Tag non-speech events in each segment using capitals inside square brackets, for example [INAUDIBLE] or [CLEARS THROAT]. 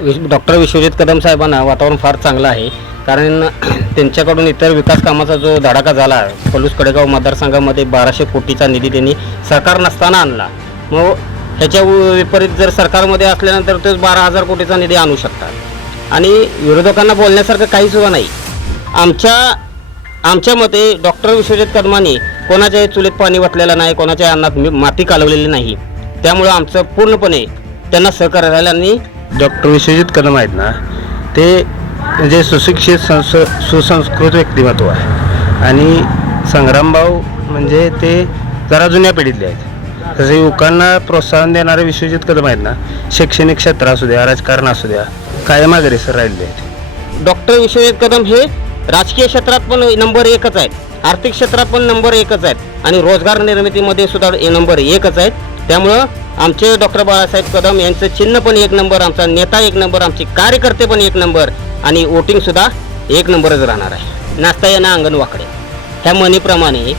Wish- doctor Vishwajit Kadam साहेबांना वातावरण फार चांगलं आहे. कारण [CLEARS THROAT] त्यांच्याकडून इतर विकास कामाचा जो धडाका झाला पलूस कडेगाव मतदारसंघामध्ये बाराशे कोटीचा निधी त्यांनी सरकार नसताना आणला. मग ह्याच्या विपरीत जर सरकारमध्ये असल्यानंतर तेच बारा हजार कोटीचा निधी आणू शकतात. आणि विरोधकांना बोलण्यासारखं काही सुद्धा नाही. आमच्या आमच्या मते डॉक्टर विश्वजित कदमांनी कोणाच्याही चुलीत पाणी वाटलेलं नाही कोणाच्या अन्नात मी- माती कालवलेली नाही. त्यामुळं आमचं पूर्णपणे त्यांना सहकार्य राहिलं आणि डॉक्टर विश्वजित कदम आहेत ना ते म्हणजे सुशिक्षित संस सुसंस्कृत व्यक्तिमत्व आहे. आणि संग्रामभाऊ म्हणजे ते जरा जुन्या पिढीतले आहेत. तसे युवकांना प्रोत्साहन देणारे विश्वजित कदम आहेत ना शैक्षणिक क्षेत्र असू द्या राजकारण असू द्या कायम अग्रेसर राहिलेले आहेत. डॉक्टर विश्वजित कदम हे राजकीय क्षेत्रात पण नंबर एकच आहेत. आर्थिक क्षेत्रात पण नंबर एकच आहेत. आणि रोजगार निर्मितीमध्ये सुद्धा नंबर एकच आहेत. त्यामुळं आमचे डॉक्टर बाळासाहेब कदम यांचं चिन्ह पण एक नंबर आमचा नेता एक नंबर आमचे कार्यकर्ते पण एक नंबर आणि वोटिंगसुद्धा एक नंबरच राहणार आहे. नाचता येणं अंगण वाकडे ह्या म्हणीप्रमाणे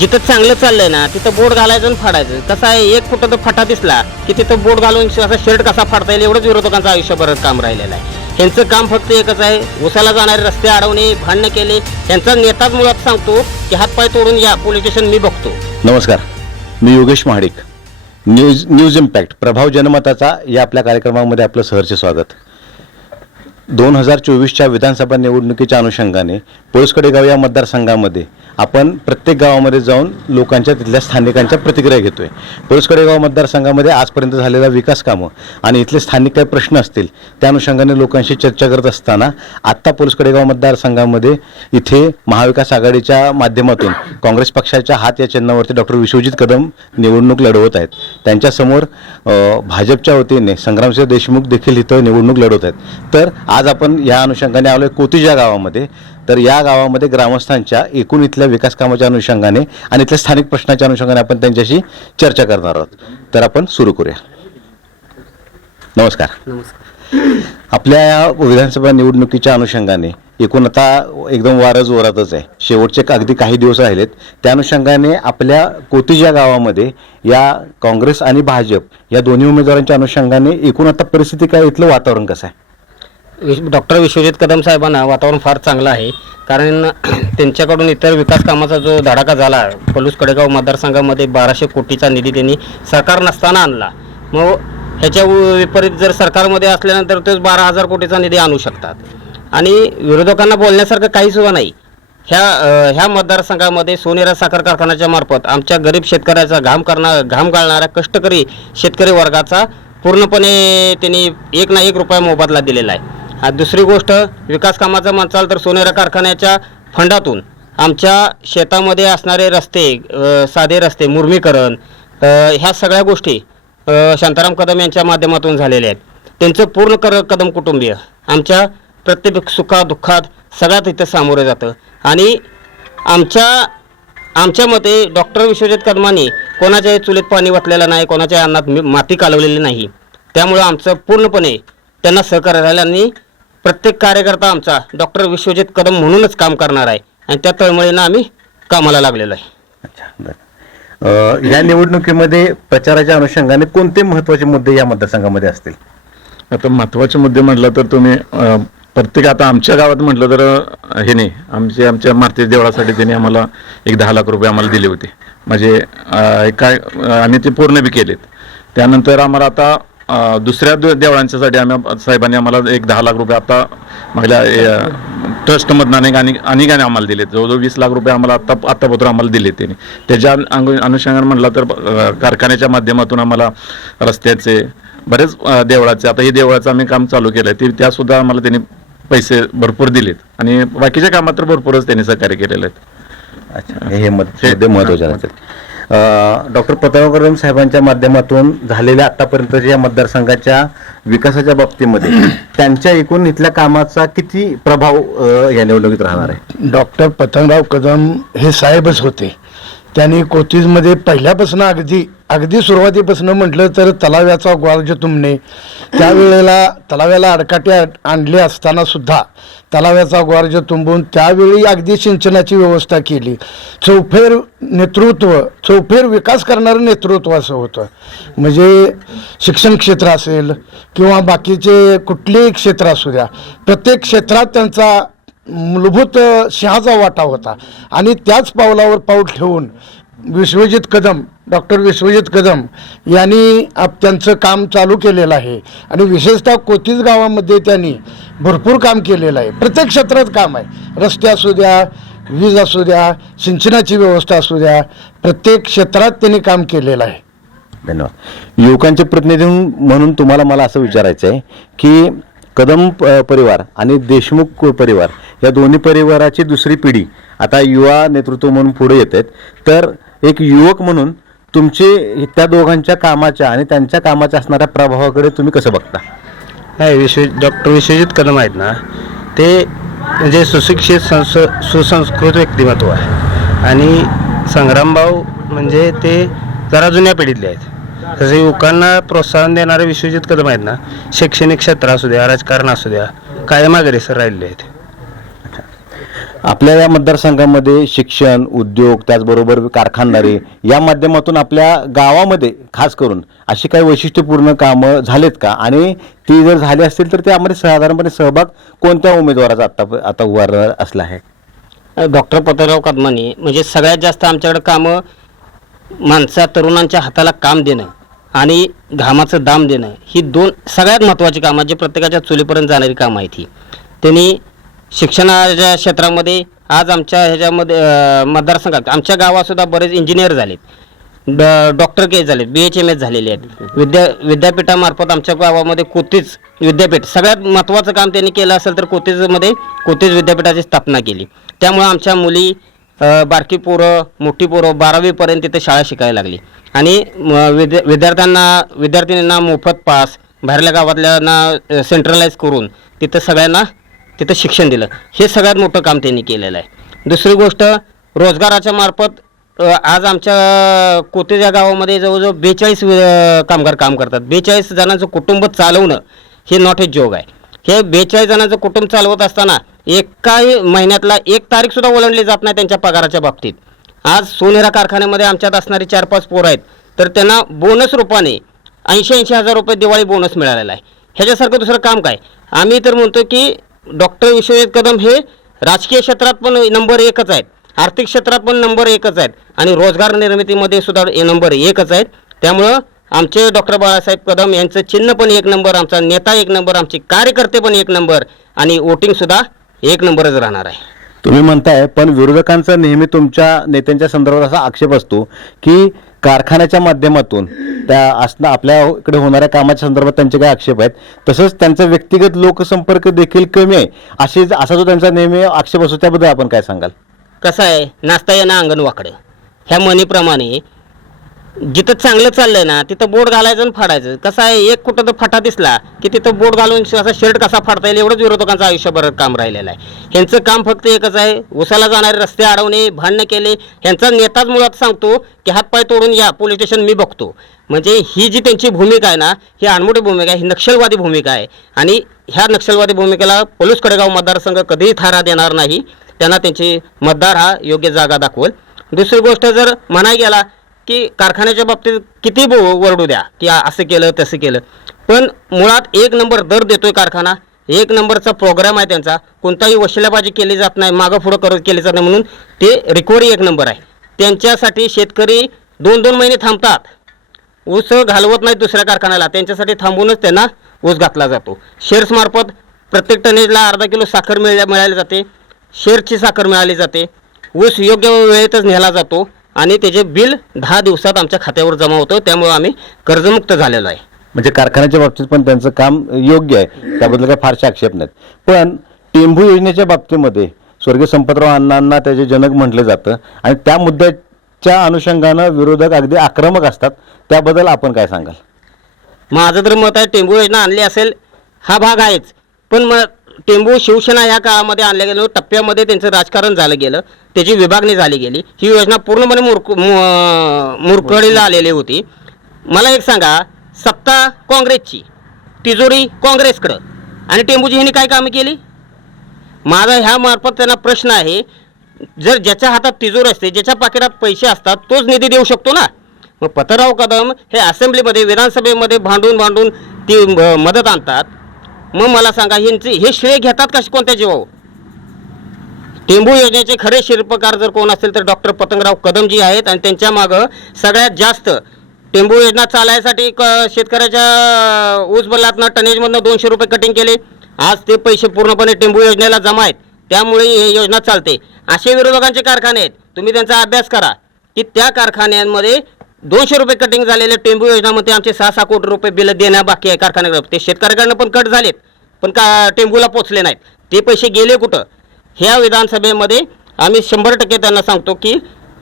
जिथं चांगलं चाललंय ना तिथं बोट घालायचं आणि फाडायचं. कसं आहे एक कुठं तर फटा दिसला की तिथं बोट घालून असा शर्ट कसा फाडता येईल एवढंच विरोधकांचं आयुष्यभरात काम राहिलेलं आहे. ह्यांचं काम फक्त एकच आहे उसाला जाणारे रस्ते अडवणे भांडणं केले. त्यांचा नेताच मुळात सांगतो की हातपाय तोडून या पोलीस स्टेशन मी बघतो. नमस्कार. मी Yogesh Mahadik. News news impact प्रभाव जनमताचा या आपल्या कार्यक्रमामध्ये आपलं सहर्ष स्वागत. दोन हजार चोवीसच्या विधानसभा निवडणुकीच्या अनुषंगाने पोळसकडेगाव या मतदारसंघामध्ये आपण प्रत्येक गावामध्ये जाऊन लोकांच्या तिथल्या स्थानिकांच्या प्रतिक्रिया घेतोय. पोळसकडेगाव मतदारसंघामध्ये आजपर्यंत झालेला विकास कामं आणि इथले स्थानिक काही प्रश्न असतील त्या अनुषंगाने लोकांशी चर्चा करत असताना आत्ता पोळसकडेगाव मतदारसंघामध्ये इथे महाविकास आघाडीच्या माध्यमातून काँग्रेस पक्षाच्या हात या चिन्हावरती डॉक्टर विश्वजित कदम निवडणूक लढवत आहेत. त्यांच्यासमोर भाजपच्या वतीने संग्रामसिंह देशमुख देखील इथं निवडणूक लढवत आहेत. तर आज आपण या अनुषंगाने आलो आहे कोतीज गावामध्ये. तर या गावामध्ये ग्रामस्थांच्या एकूण इथल्या विकास कामाच्या अनुषंगाने आणि इथल्या स्थानिक प्रश्नाच्या अनुषंगाने आपण त्यांच्याशी चर्चा करणार आहोत. तर आपण सुरू करूया. नमस्कार. नमस्कार. आपल्या या विधानसभा निवडणुकीच्या अनुषंगाने एकूण आता एकदम वारं जोरातच आहे. शेवटचे अगदी काही दिवस राहिलेत. त्या अनुषंगाने आपल्या कोतीज गावामध्ये या काँग्रेस आणि भाजप या दोन्ही उमेदवारांच्या अनुषंगाने एकूण आता परिस्थिती काय? इथलं वातावरण कसं आहे? विश डॉक्टर विश्वजित कदम साहेबांना वातावरण फार चांगलं आहे. कारण [CLEARS THROAT] त्यांच्याकडून इतर विकास कामाचा जो धडाका झाला पलूस कडेगाव मतदारसंघामध्ये बाराशे कोटीचा निधी त्यांनी सरकार नसताना आणला. मग ह्याच्या विपरीत जर सरकारमध्ये असल्यानंतर तेच बारा हजार कोटीचा निधी आणू शकतात. आणि विरोधकांना बोलण्यासारखं काही सुद्धा नाही. ह्या ह्या मतदारसंघामध्ये सोनेरा साखर कारखान्याच्या मार्फत आमच्या गरीब शेतकऱ्याचा घाम करणार घाम गाळणाऱ्या कष्टकरी शेतकरी वर्गाचा पूर्णपणे त्यांनी एक ना एक रुपया मोबदला दिलेला आहे. दुसरी गोष्ट विकास कामाचा म्हणचाल तर सोनेरा कारखान्याच्या फंडातून आमच्या शेतामध्ये असणारे रस्ते साधे रस्ते मुर्मीकरण ह्या सगळ्या गोष्टी शांताराम कदम यांच्या माध्यमातून झालेल्या आहेत. त्यांचं पूर्ण कर कदम कुटुंबीय. आमच्या प्रत्येक सुखा दुःखात सगळ्यात इथं सामोरं जातं. आणि आमच्या आमच्या मते डॉक्टर विश्वजित कदमांनी कोणाच्याही चुलीत पाणी वाटलेलं नाही कोणाच्या अन्नात मी- माती कालवलेली नाही. त्यामुळं आमचं पूर्णपणे त्यांना सहकार्य राहिलं आणि प्रत्येक कार्यकर्ता आमचा डॉक्टर विश्वजित कदम म्हणूनच काम करणार आहे. आणि त्या तळमळीनं आम्ही कामाला लागलेलो आहे. अच्छा बरं. या निवडणुकीमध्ये प्रचाराच्या अनुषंगाने कोणते महत्त्वाचे मुद्दे या मतदारसंघामध्ये असतील? आता महत्त्वाचे मुद्दे म्हटलं तर तुम्ही अ, प्रत्येक आता आमच्या गावात म्हटलं तर अ, हे नाही. आमचे आमच्या मारुती देवळासाठी त्यांनी आम्हाला एक दहा लाख रुपये आम्हाला दिले होते. म्हणजे अ, काय अ, आम्ही ते पूर्ण बी केलेत. त्यानंतर आम्हाला आता दुसऱ्या देवळांच्यासाठी आम्ही साहेबांनी आम्हाला एक दहा लाख रुपये आता मागल्या ट्रस्टमधनं अनेक आणि अनेक आम्हाला दिलेत. जवळजवळ वीस लाख रुपये आम्हाला आत्ता आत्तापत्र आम्हाला दिले त्यांनी. त्याच्या अंग- अनुषंगाने म्हटलं तर कारखान्याच्या माध्यमातून आम्हाला रस्त्याचे बरेच देवळाचे आता हे देवळाचं आम्ही काम चालू केलं आहे ते त्यासुद्धा आम्हाला त्यांनी पैसे भरपूर दिलेत. आणि बाकीच्या कामात तर भरपूरच त्यांनी सहकार्य केलेलं आहे अच्छा हे मत मुद्दे महत्त्वाचे असतील डॉक्टर प्रताप कदम साहेबांच्या माध्यमातून झालेल्या आतापर्यंतच्या या मतदारसंघाच्या विकासाच्या बाबतीमध्ये [CLEARS THROAT] त्यांच्या एकूण इथल्या कामाचा किती प्रभाव या निवडणुकीत राहणार आहे? डॉक्टर पतंगराव कदम हे साहेबच होते. त्यांनी कोथीजमध्ये पहिल्यापासून अगदी अगदी सुरुवातीपासून म्हटलं तर तलाव्याचा ग्वाल तुमने त्यावेळेला तलाव्याला अडकाटे आण- आणले असताना सुद्धा तलाव्याचा ग्वार्ज तुंबून त्यावेळी अगदी सिंचनाची व्यवस्था केली. चौफेर नेतृत्व चौफेर विकास करणारं नेतृत्व असं होतं. म्हणजे शिक्षण क्षेत्र असेल किंवा बाकीचे कुठलेही क्षेत्र असू द्या प्रत्येक क्षेत्रात त्यांचा मूलभूत सिंहाचा वाटा होता. आणि त्याच पावलावर पाऊल ठेवून विश्वजित कदम डॉक्टर विश्वजित कदम यांनी आप त्यांचं काम चालू केलेलं आहे. आणि विशेषतः कोतीज गावामध्ये त्यांनी भरपूर काम केलेलं आहे. प्रत्येक क्षेत्रात काम आहे. रस्ते असू द्या वीज असू द्या सिंचनाची व्यवस्था असू द्या प्रत्येक क्षेत्रात त्यांनी काम केलेलं आहे. धन्यवाद. युवकांचे प्रतिनिधी म्हणून तुम्हाला मला असं विचारायचं आहे की कदम प- परिवार आणि देशमुख परिवार या दोन्ही परिवाराची दुसरी पिढी आता युवा नेतृत्व म्हणून पुढे येत आहेत. तर एक युवक म्हणून तुमचे त्या दोघांच्या कामाच्या आणि त्यांच्या कामाच्या असणाऱ्या प्रभावाकडे तुम्ही कसं बघता? नाही विश्व डॉक्टर विश्वजित कदम आहेत ना ते म्हणजे सुशिक्षित संस सुसंस्कृत व्यक्तिमत्व आहे. आणि संग्रामभाऊ म्हणजे ते जरा जुन्या पिढीतले आहेत. तसे युवकांना प्रोत्साहन देणारे विश्वजित कदम आहेत ना शैक्षणिक क्षेत्र असू द्या राजकारण असू द्या कायम अग्रेसर राहिलेले आहेत. आपल्या या मतदारसंघामध्ये शिक्षण उद्योग त्याचबरोबर कारखानदारी या माध्यमातून आपल्या गावामध्ये खास करून अशी काही वैशिष्ट्यपूर्ण कामं झालेत का? आणि ती जर झाली असतील तर त्यामध्ये साधारणपणे सहभाग कोणत्या उमेदवाराचा आता आता उभारणार असला आहे? डॉक्टर पतराव कदमानी म्हणजे सगळ्यात जास्त आमच्याकडे कामं माणसा तरुणांच्या हाताला काम देणं आणि घामाचं दाम देणं ही दोन सगळ्यात महत्त्वाची कामं जे प्रत्येकाच्या चुलीपर्यंत जाणारी कामं आहेत ही. त्यांनी शिक्षणाच्या क्षेत्रामध्ये आज आमच्या ह्याच्यामध्ये मतदारसंघात आमच्या गावातसुद्धा बरेच इंजिनियर झालेत. ड डॉक्टर के झालेत बी एच एम एस झालेले आहेत. विद्या विद्यापीठामार्फत आमच्या गावामध्ये कोतीज विद्यापीठ सगळ्यात महत्त्वाचं काम त्यांनी केलं असेल तर कोतीजमध्ये कोतीज विद्यापीठाची स्थापना केली. त्यामुळं आमच्या मुली बारकी पोरं मोठी पोरं बारावीपर्यंत तिथे शाळा शिकायला लागली. आणि म, विद्या विद्यार्थ्यांना विद्यार्थिनींना मोफत पास बाहेरल्या गावातल्यांना सेंट्रलाइज करून तिथं सगळ्यांना तिथं शिक्षण दिलं. हे सगळ्यात मोठं काम त्यांनी केलेलं आहे. दुसरी गोष्ट रोजगाराच्या मार्फत आज आमच्या कोतेज या गावामध्ये जवळजवळ बेचाळीस कामगार काम करतात. बेचाळीस जणांचं कुटुंब चालवणं हे नॉट ए जोग आहे. हे बेचाळीस जणांचं कुटुंब चालवत असताना एकाही महिन्यातला एक तारीखसुद्धा ओलांडली जात नाही त्यांच्या पगाराच्या बाबतीत. आज सोनेरा कारखान्यामध्ये आमच्यात असणारे चार पाच पोरं आहेत. तर त्यांना बोनस रूपाने ऐंशी ऐंशी हजार रुपये दिवाळी बोनस मिळालेला आहे. ह्याच्यासारखं दुसरं काम काय? आम्ही तर म्हणतो की डॉक्टर विश्वजित कदम हे राजकीय क्षेत्रात पण नंबर एकच आहेत. आर्थिक क्षेत्रात पण नंबर एकच आहेत. आणि रोजगार निर्मितीमध्ये सुद्धा नंबर एकच आहेत. त्यामुळं आमचे डॉक्टर बाळासाहेब कदम यांचं चिन्ह पण एक नंबर आमचा नेता एक नंबर आमचे कार्यकर्ते पण एक नंबर आणि वोटिंगसुद्धा एक नंबरच राहणार आहे. तुम्ही म्हणताय पण विरोधकांचा नेहमी तुमच्या नेत्यांच्या संदर्भात असा आक्षेप असतो की कारखान्याच्या माध्यमातून त्या असणं आपल्याकडे होणाऱ्या कामाच्या संदर्भात त्यांचे काही आक्षेप आहेत. तसंच त्यांचा व्यक्तिगत लोकसंपर्क देखील कमी आहे. असे असा जो त्यांचा नेहमी आक्षेप असतो त्याबद्दल आपण काय सांगाल? कसं आहे? नाचता येणं अंगण वाकडं ह्या म्हणीप्रमाणे जिथं चांगलं चाललंय ना तिथं बोर्ड घालायचं आणि फाडायचं. कसं आहे एक कुठं तर फटा दिसला की तिथं बोर्ड घालून असा शर्ट कसा फाडता येईल एवढंच विरोधकांचं आयुष्यभर काम राहिलेलं आहे. ह्यांचं काम फक्त एकच आहे उसाला जाणारे रस्ते अडवणे भांडणं केले. ह्यांचा नेताच मुळात सांगतो की हातपाय तोडून या पोलीस स्टेशन मी बघतो. म्हणजे ही जी त्यांची भूमिका आहे ना ही अनमोठी भूमिका आहे ही नक्षलवादी भूमिका आहे. आणि ह्या नक्षलवादी भूमिकेला पोलीस कडेगाव मतदारसंघ कधीही थारा देणार नाही. त्यांना त्यांची मतदार हा योग्य जागा दाखवल. दुसरी गोष्ट जर म्हणाय गेला की कारखान्याच्या बाबतीत किती बो वरडू द्या की असं केलं तसं केलं. पण मुळात एक नंबर दर देतोय कारखाना एक नंबरचा प्रोग्राम आहे त्यांचा कोणताही वशिलाबाजी केली जात नाही मागं पुढं करत केली जात नाही म्हणून ते रिकव्हरी एक नंबर आहे. त्यांच्यासाठी शेतकरी दोन दोन महिने थांबतात. ऊस घालवत नाही दुसऱ्या कारखान्याला त्यांच्यासाठी थांबूनच त्यांना ऊस घातला जातो. शेअर्समार्फत प्रत्येक टनेजला अर्धा किलो साखर मिळ मिळाली जाते. शेअरची साखर मिळाली जाते. ऊस योग्य वेळेतच नेला जातो. आणि त्याचे बिल दहा दिवसात आमच्या खात्यावर जमा होतं त्यामुळे आम्ही कर्जमुक्त झालेलो आहे. म्हणजे कारखान्याच्या बाबतीत पण त्यांचं काम योग्य आहे. त्याबद्दल काही फारसे आक्षेप नाहीत. पण टेंभू योजनेच्या बाबतीमध्ये स्वर्गीय संपतराव अण्णांना त्याचे जनक म्हटलं जातं आणि त्या मुद्द्याच्या अनुषंगानं विरोधक अगदी आक्रमक असतात. त्याबद्दल आपण काय सांगाल? माझं तर मत आहे टेंबू योजना आणली असेल हा भाग आहेच. पण मग टेंबू शिवसेना या काळामध्ये आणल्या गेलं टप्प्यामध्ये त्यांचं राजकारण झालं गेलं त्याची विभागणी झाली गेली. ही योजना पूर्णपणे मूर्ख मू- मुरखडीला आलेली होती. मला एक सांगा सत्ता काँग्रेसची तिजोरी काँग्रेसकडं आणि टेंबूजी ह्यांनी काय कामं केली? माझा ह्या मार्फत त्यांना प्रश्न आहे जर ज्याच्या हातात तिजोर असते ज्याच्या पाकिटात पैसे असतात तोच निधी देऊ शकतो ना? मग पतराव कदम हे असेंब्लीमध्ये विधानसभेमध्ये भांडून भांडून ती मदत आणतात. मग मला सांगा ह्यांचे हे श्रेय घेतात कसे कोणत्या जीवावर? टेंबू योजनेचे खरे शिल्पकार जर कोण असेल तर डॉक्टर पतंगराव कदमजी आहेत आणि त्यांच्या मागं सगळ्यात जास्त टेंबू योजना चालायसाठी क शेतकऱ्याच्या ऊस बल्लातनं टनेजमधनं दोनशे रुपये कटिंग केले. आज ते पैसे पूर्णपणे टेंबू योजनेला जमा आहेत. त्यामुळे ही योजना चालते. असे विरोधकांचे कारखाने आहेत. तुम्ही त्यांचा अभ्यास करा की त्या कारखान्यांमध्ये दोनशे रुपये कटिंग झालेले टेंबू योजनामध्ये आमचे सहा सहा कोटी रुपये बिल देणं बाकी आहे कारखान्याकडे. ते शेतकऱ्याकडनं पण कट झालेत पण का टेंबूला पोचले नाहीत. ते पैसे गेले कुठं? ह्या विधानसभेमध्ये आम्ही शंभर टक्के त्यांना सांगतो की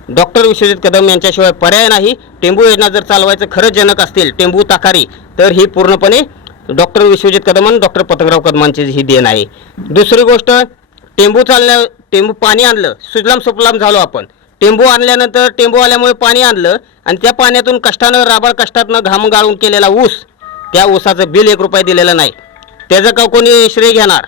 डॉक्टर विश्वजित कदम यांच्याशिवाय पर्याय नाही. टेंबू योजना जर चालवायचं खरंच जनक असतील टेंबू ताकारी तर ही पूर्णपणे डॉक्टर विश्वजित कदम आणि डॉक्टर पतंगराव कदमांची ही देण आहे. दुसरी गोष्ट टेंबू चालल्या टेंबू पाणी आणलं सुजलाम सुफलाम झालो आपण. टेंबू आणल्यानंतर टेंबू आल्यामुळे पाणी आणलं आणि त्या पाण्यातून कष्टानं राबाळ कष्टातनं घाम गाळून केलेला ऊस त्या ऊसाचं बिल एक रुपया दिलेलं नाही. त्याचं का कोणी श्रेय घेणार?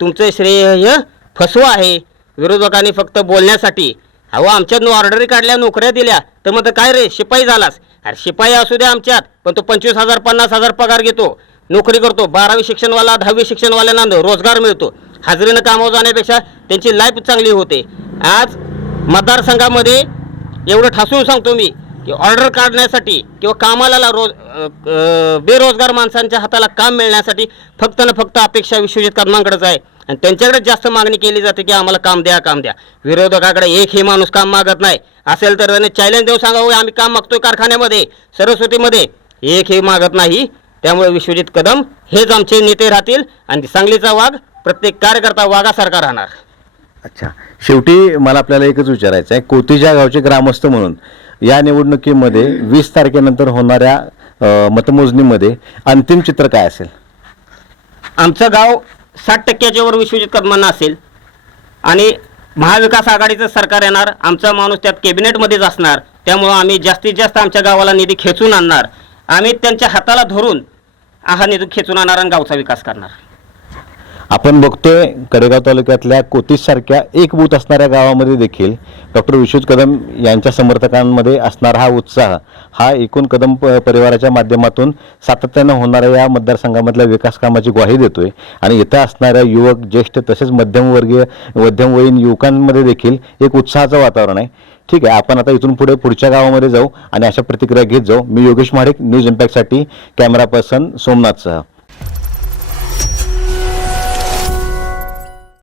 तुमचं श्रेय हे फसवं आहे. विरोधकांनी फक्त बोलण्यासाठी. अहो आमच्यात ऑर्डरी काढल्या नोकऱ्या दिल्या तर मग तर काय रे? शिपाई झालास. अरे शिपाई असू द्या आमच्यात पण तो पंचवीस हजार पन्नास हजार पगार घेतो. नोकरी करतो बारावी शिक्षणवाला दहावी शिक्षणवाल्यांना रोजगार मिळतो. हाजरीनं कामावर जाण्यापेक्षा त्यांची लाईफ चांगली होते. आज मतदारसंघामध्ये एवढं ठासून सांगतो मी की ऑर्डर काढण्यासाठी किंवा कामाला ला- रोज बेरोजगार माणसांच्या हाताला काम मिळण्यासाठी फक्त ना फक्त अपेक्षा विश्वजित कदमांकडेच आहे. आणि त्यांच्याकडेच जास्त मागणी केली जाते की आम्हाला काम द्या काम द्या. विरोधकाकडे एकही माणूस काम मागत नाही. असेल तर त्याने चॅलेंज देऊ सांगावं आम्ही काम मागतोय कारखान्यामध्ये सरस्वतीमध्ये. एकही मागत नाही. त्यामुळे विश्वजित कदम हेच आमचे नेते राहतील आणि सांगलीचा वाघ प्रत्येक कार्यकर्ता वाघासारखा राहणार. अच्छा. शेवटी मला आपल्याला एकच विचारायचं आहे. कोतीच्या गावचे ग्रामस्थ म्हणून या निवडणुकीमध्ये वीस तारखेनंतर होणाऱ्या मतमोजणीमध्ये अंतिम चित्र काय असेल? आमचं गाव साठ टक्क्याच्या वर विश्वजित कदमांना असेल. आणि महाविकास आघाडीचं सरकार येणार आमचा माणूस त्यात कॅबिनेटमध्येच असणार त्यामुळं आम्ही जास्तीत जास्त आमच्या गावाला निधी खेचून आणणार. आम्ही त्यांच्या हाताला धरून हा निधी खेचून आणणार आणि गावचा विकास करणार. आपण बघतोय कडेगाव तालुक्यातल्या कोतीससारख्या एक बूथ असणाऱ्या गावामध्ये देखील डॉक्टर विश्वजित कदम यांच्या समर्थकांमध्ये असणारा हा उत्साह हा एकूण कदम प- परिवाराच्या माध्यमातून सातत्यानं होणाऱ्या या मतदारसंघामधल्या विकास कामाची ग्वाही देतोय. आणि इथं असणाऱ्या युवक ज्येष्ठ तसेच मध्यमवर्गीय मध्यमवयीन युवकांमध्ये देखील एक उत्साहाचं वातावरण आहे. ठीक आहे आपण आता इथून पुढे पुढच्या गावामध्ये जाऊ आणि अशा प्रतिक्रिया घेत जाऊ. मी योगेश महाडिक न्यूज इम्पॅक्टसाठी कॅमेरा पर्सन सोमनाथसह